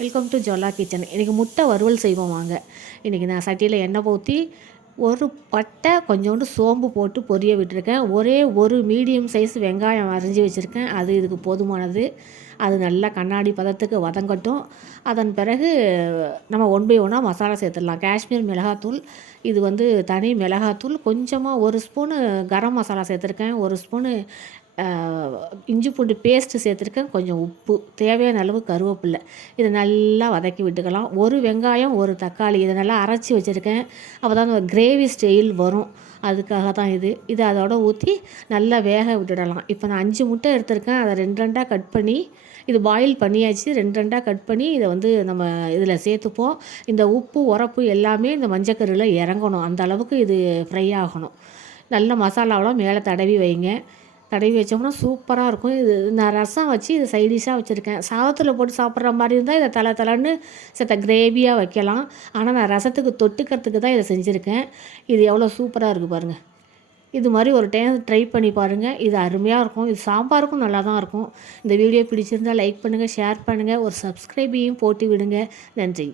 Welcome to ஜொல்லா kitchen. இன்றைக்கி முட்டை வறுவல் செய்வோம் வாங்க. இன்றைக்கி நான் சட்டியில் எண்ணெய் ஊற்றி ஒரு பட்டை கொஞ்சோண்டு சோம்பு போட்டு பொரிய விட்டுருக்கேன். ஒரே ஒரு மீடியம் சைஸ் வெங்காயம் அரிஞ்சு வச்சுருக்கேன். அது இதுக்கு போதுமானது. அது நல்லா கண்ணாடி பதத்துக்கு வதங்கட்டும். அதன் பிறகு நம்ம ஒன் பை ஒன்னாக மசாலா சேர்த்துடலாம். காஷ்மீர் மிளகாத்தூள், இது தனி மிளகாத்தூள், கொஞ்சமாக ஒரு ஸ்பூனு கரம் மசாலா சேர்த்துருக்கேன், ஒரு ஸ்பூனு இஞ்சி பூண்டு பேஸ்ட்டு சேர்த்துருக்கேன், கொஞ்சம் உப்பு, தேவையான அளவு கருவேப்பில்லை. இதை நல்லா வதக்கி விட்டுக்கலாம். ஒரு வெங்காயம், ஒரு தக்காளி, இதை நல்லா அரைச்சி வச்சுருக்கேன். அப்போ தான் அந்த கிரேவி ஸ்டைல் வரும். அதுக்காக தான் இதை அதோட ஊற்றி நல்லா வேக விட்டுடலாம். இப்போ நான் 5 முட்டை எடுத்திருக்கேன். அதை 2 2 கட் பண்ணி, இது பாயில் பண்ணியாச்சு. 2 2 கட் பண்ணி இதை நம்ம இதில் சேர்த்துப்போம். இந்த உப்பு உரப்பு எல்லாமே இந்த மஞ்சக்கருவில் இறங்கணும். அந்த அளவுக்கு இது ஃப்ரை ஆகணும். நல்ல மசாலாவெலாம் மேலே தடவி வைங்க. தடவி வச்சோம்னா சூப்பராக இருக்கும். இது நான் ரசம் வச்சு இது சைடிஷாக வச்சுருக்கேன். சாதத்தில் போட்டு சாப்பிட்ற மாதிரி இருந்தால் இதை தலைன்னு கிரேவியாக வைக்கலாம். ஆனால் நான் ரசத்துக்கு தொட்டுக்கிறதுக்கு தான் இதை செஞ்சுருக்கேன். இது எவ்வளோ சூப்பராக இருக்குது பாருங்கள். இது மாதிரி ஒரு டைம் ட்ரை பண்ணி பாருங்கள். இது அருமையாக இருக்கும். இது சாம்பாருக்கும் நல்லா தான் இருக்கும். இந்த வீடியோ பிடிச்சிருந்தால் லைக் பண்ணுங்கள், ஷேர் பண்ணுங்கள், ஒரு சப்ஸ்கிரைபையும் போட்டு விடுங்க. நன்றி.